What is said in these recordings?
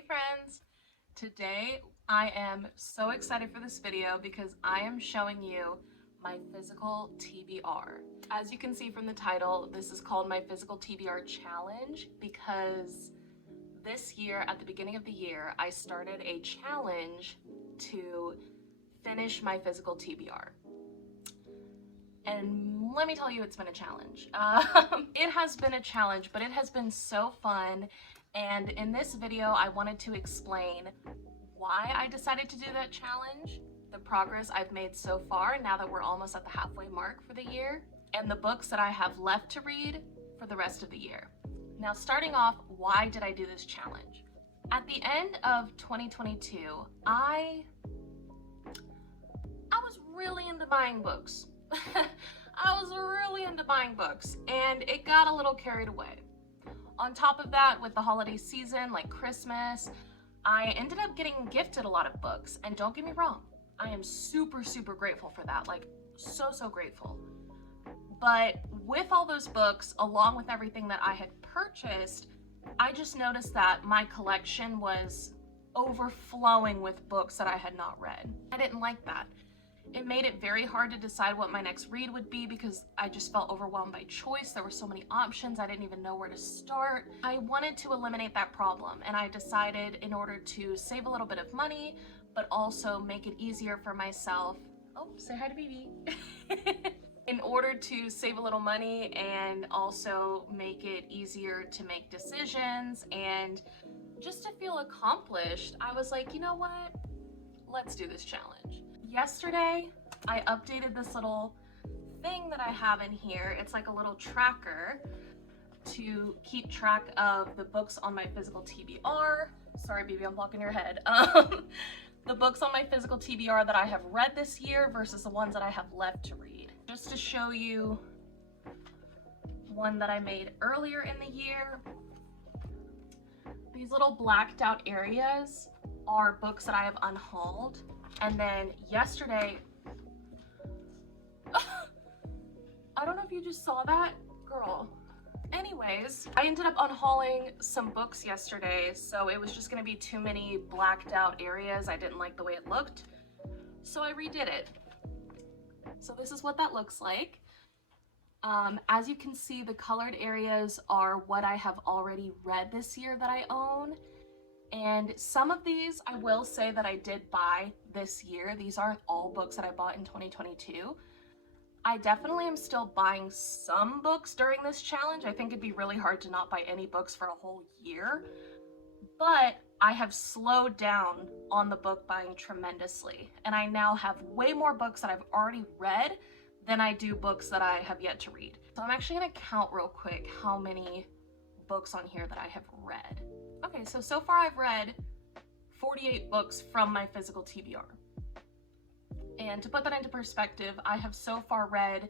Hey friends! Today I am so excited for this video because I am showing you my physical TBR. As you can see from the title, this is called my physical TBR challenge because this year, at the beginning of the year, I started a challenge to finish my physical TBR. And let me tell you, it's been a challenge. It has been a challenge, but it has been so fun. And in this video, I wanted to explain why I decided to do that challenge, the progress I've made so far now that we're almost at the halfway mark for the year, and the books that I have left to read for the rest of the year. Now, starting off, why did I do this challenge? At the end of 2022, I was really into buying books. I was really into buying books, and it got a little carried away. On top of that, with the holiday season, like Christmas, I ended up getting gifted a lot of books, and don't get me wrong, I am super grateful for that, like so grateful. But with all those books, along with everything that I had purchased, I just noticed that my collection was overflowing with books that I had not read. I didn't like that. It made it very hard to decide what my next read would be because I just felt overwhelmed by choice. There were so many options, I didn't even know where to start. I wanted to eliminate that problem, and I decided, in order to save a little bit of money, but also make it easier for myself. Oh, say hi to BB. In order to save a little money and also make it easier to make decisions and just to feel accomplished, I was like, you know what? Let's do this challenge. Yesterday, I updated this little thing that I have in here. It's like a little tracker to keep track of the books on my physical TBR. Sorry, baby, I'm blocking your head. The books on my physical TBR that I have read this year versus the ones that I have left to read. Just to show you one that I made earlier in the year. These little blacked out areas are books that I have unhauled. And then yesterday, I don't know if you just saw that, girl. Anyways, I ended up unhauling some books yesterday, so it was just gonna be too many blacked out areas. I didn't like the way it looked, so I redid it. So this is what that looks like. As you can see, the colored areas are what I have already read this year that I own. And some of these I will say that I did buy this year. These aren't all books that I bought in 2022. I definitely am still buying some books during this challenge. I think it'd be really hard to not buy any books for a whole year. But I have slowed down on the book buying tremendously. And I now have way more books that I've already read than I do books that I have yet to read. So I'm actually gonna count real quick how many books on here that I have read. Okay, so far I've read 48 books from my physical TBR. And to put that into perspective, I have so far read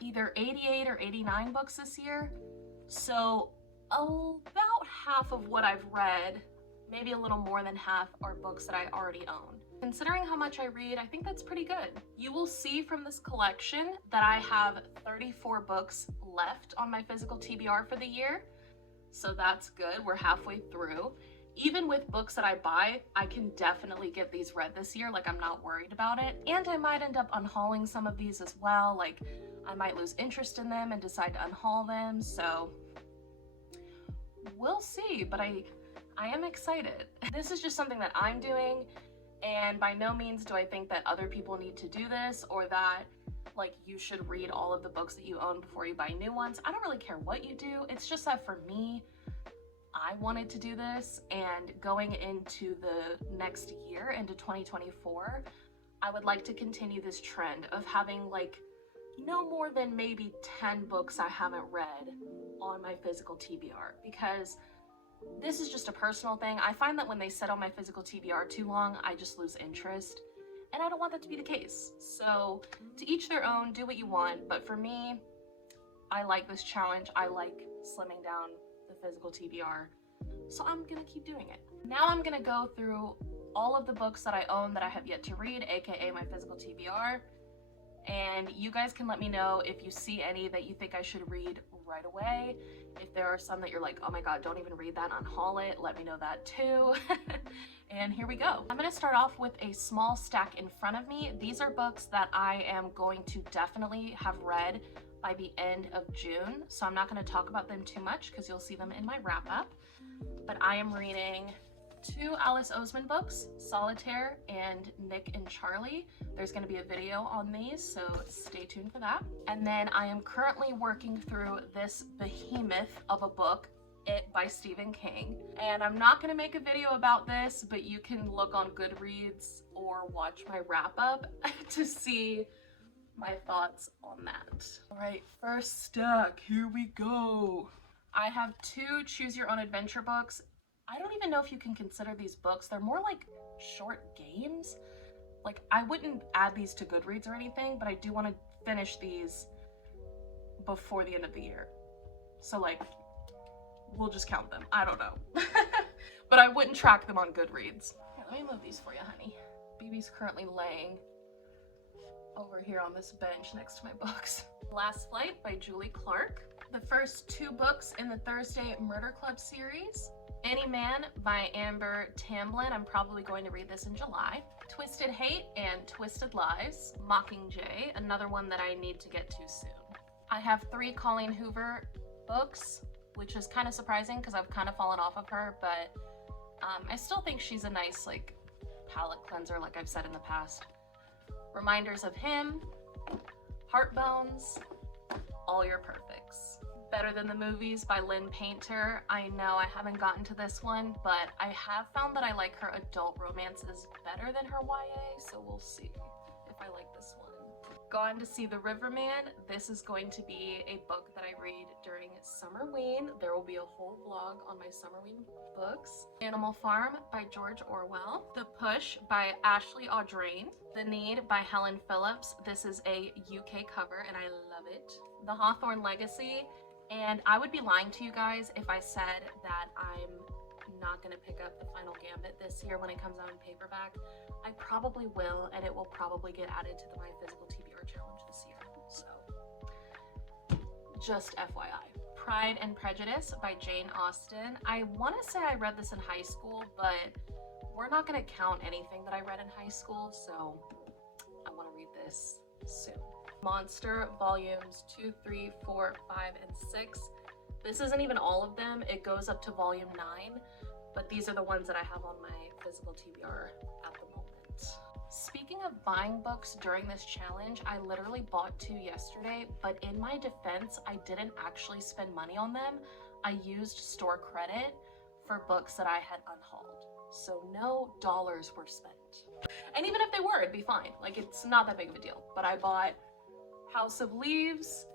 either 88 or 89 books this year. So about half of what I've read, maybe a little more than half, are books that I already own. Considering how much I read, I think that's pretty good. You will see from this collection that I have 34 books left on my physical TBR for the year. So that's good, we're halfway through. Even with books that I buy, I can definitely get these read this year, like I'm not worried about it. And I might end up unhauling some of these as well, like I might lose interest in them and decide to unhaul them, so we'll see, but I am excited. This is just something that I'm doing, and by no means do I think that other people need to do this or that like you should read all of the books that you own before you buy new ones. I don't really care what you do. It's just that for me, I wanted to do this, and going into the next year, into 2024, I would like to continue this trend of having like no more than maybe 10 books I haven't read on my physical TBR, because this is just a personal thing. I find that when they sit on my physical TBR too long, I just lose interest. And I don't want that to be the case. So to each their own, do what you want. But for me, I like this challenge. I like slimming down the physical TBR. So I'm gonna keep doing it. Now I'm gonna go through all of the books that I own that I have yet to read, aka my physical TBR. And you guys can let me know if you see any that you think I should read right away. If there are some that you're like, oh my god, don't even read that, unhaul it, let me know that too. And here we go. I'm gonna start off with a small stack in front of me. These are books that I am going to definitely have read by the end of June, so I'm not gonna talk about them too much because you'll see them in my wrap up. But I am reading 2 Alice Oseman books, Solitaire and Nick and Charlie. There's going to be a video on these, so stay tuned for that. And then I am currently working through this behemoth of a book, It by Stephen King. And I'm not going to make a video about this, but you can look on Goodreads or watch my wrap up to see my thoughts on that. All right, first stack, here we go. I have 2 choose your own adventure books. I don't even know if you can consider these books. They're more like short games. Like, I wouldn't add these to Goodreads or anything, but I do want to finish these before the end of the year. So like, we'll just count them. I don't know. But I wouldn't track them on Goodreads. Here, let me move these for you, honey. BB's currently laying over here on this bench next to my books. Last Flight by Julie Clark. The first 2 books in the Thursday Murder Club series. Any Man by Amber Tamblyn. I'm probably going to read this in July. Twisted Hate and Twisted Lies. Mockingjay, another one that I need to get to soon. I have 3 Colleen Hoover books, which is kind of surprising because I've kind of fallen off of her, but I still think she's a nice like palette cleanser, like I've said in the past. Reminders of Him, Heartbones, All Your Perfects. Better Than the Movies by Lynn Painter. I know I haven't gotten to this one, but I have found that I like her adult romances better than her YA, so we'll see if I like this one. Gone to See the Riverman. This is going to be a book that I read during Summerween. There will be a whole vlog on my Summerween books. Animal Farm by George Orwell. The Push by Ashley Audrain. The Need by Helen Phillips. This is a UK cover and I love it. The Hawthorne Legacy. And I would be lying to you guys if I said that I'm not going to pick up The Final Gambit this year when it comes out in paperback. I probably will, and it will probably get added to my Physical TBR challenge this year. So, just FYI. Pride and Prejudice by Jane Austen. I want to say I read this in high school, but we're not going to count anything that I read in high school, so I want to read this soon. Monster volumes 2, 3, 4, 5, and 6. This isn't even all of them. It goes up to volume 9, but these are the ones that I have on my Physical TBR at the moment. Speaking of buying books during this challenge, I literally bought 2 yesterday, but in my defense, I didn't actually spend money on them. I used store credit for books that I had unhauled. So no dollars were spent. And even if they were, it'd be fine. Like, it's not that big of a deal. But I bought House of Leaves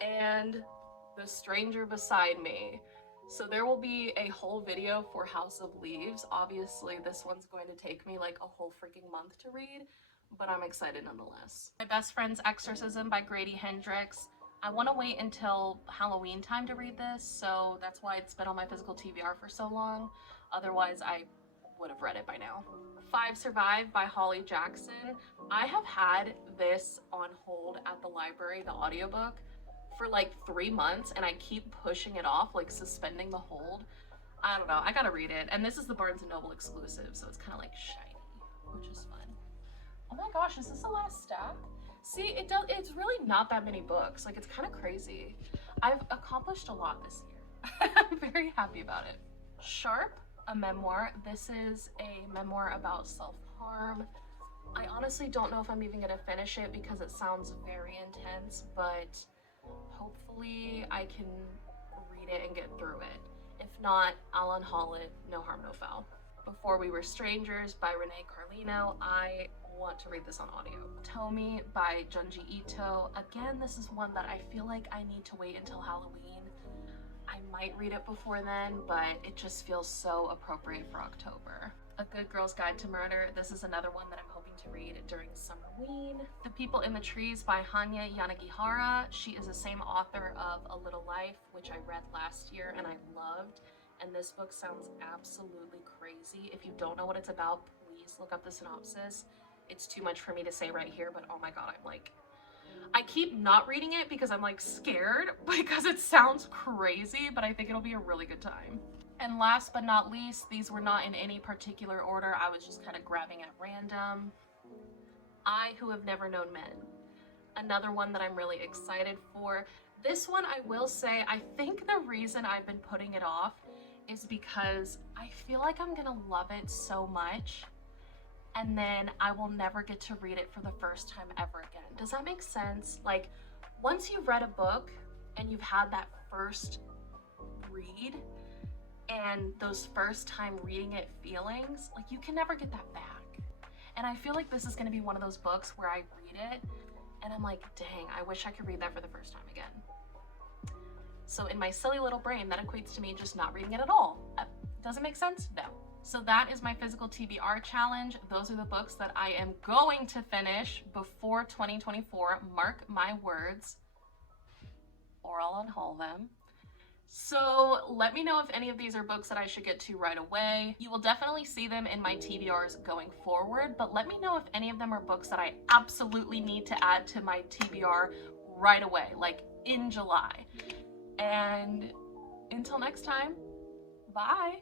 and The Stranger Beside Me. So there will be a whole video for House of Leaves. Obviously, this one's going to take me like a whole freaking month to read, but I'm excited nonetheless. My Best Friend's Exorcism by Grady Hendrix. I want to wait until Halloween time to read this, so that's why it's been on my Physical TBR for so long. Otherwise, I would have read it by now. 5 Survive by Holly Jackson. I have had this on hold at the library, the audiobook, for like 3 months, and I keep pushing it off, like suspending the hold. I don't know, I gotta read it. And this is the Barnes & Noble exclusive, so it's kind of like shiny, which is fun. Oh my gosh, is this the last stack? See, it's really not that many books. Like, it's kind of crazy. I've accomplished a lot this year. I'm very happy about it. Sharp, a memoir. This is a memoir about self-harm. I honestly don't know if I'm even gonna finish it because it sounds very intense, but hopefully I can read it and get through it. If not, I'll unhaul it, no harm, no foul. Before We Were Strangers by Renee Carlino. I want to read this on audio. Tomi by Junji Ito. Again, this is one that I feel like I need to wait until Halloween. I might read it before then, but it just feels so appropriate for October. A Good Girl's Guide to Murder. This is another one that I'm hoping to read during Summerween. The People in the Trees by Hanya Yanagihara. She is the same author of A Little Life, which I read last year and I loved. And this book sounds absolutely crazy. If you don't know what it's about, please look up the synopsis. It's too much for me to say right here, but oh my god, I'm like I keep not reading it because I'm like scared because it sounds crazy, but I think it'll be a really good time. And last but not least, these were not in any particular order. I was just kind of grabbing at random. I Who Have Never Known Men. Another one that I'm really excited for. This one, I will say, I think the reason I've been putting it off is because I feel like I'm gonna love it so much and then I will never get to read it for the first time ever again. Does that make sense? Like, once you've read a book and you've had that first read and those first time reading it feelings, like, you can never get that back. And I feel like this is gonna be one of those books where I read it and I'm like, dang, I wish I could read that for the first time again. So in my silly little brain, that equates to me just not reading it at all. Does it make sense? No. So that is my physical TBR challenge. Those are the books that I am going to finish before 2024. Mark my words, or I'll unhaul them. So let me know if any of these are books that I should get to right away. You will definitely see them in my TBRs going forward, but let me know if any of them are books that I absolutely need to add to my TBR right away, like in July. And until next time, bye.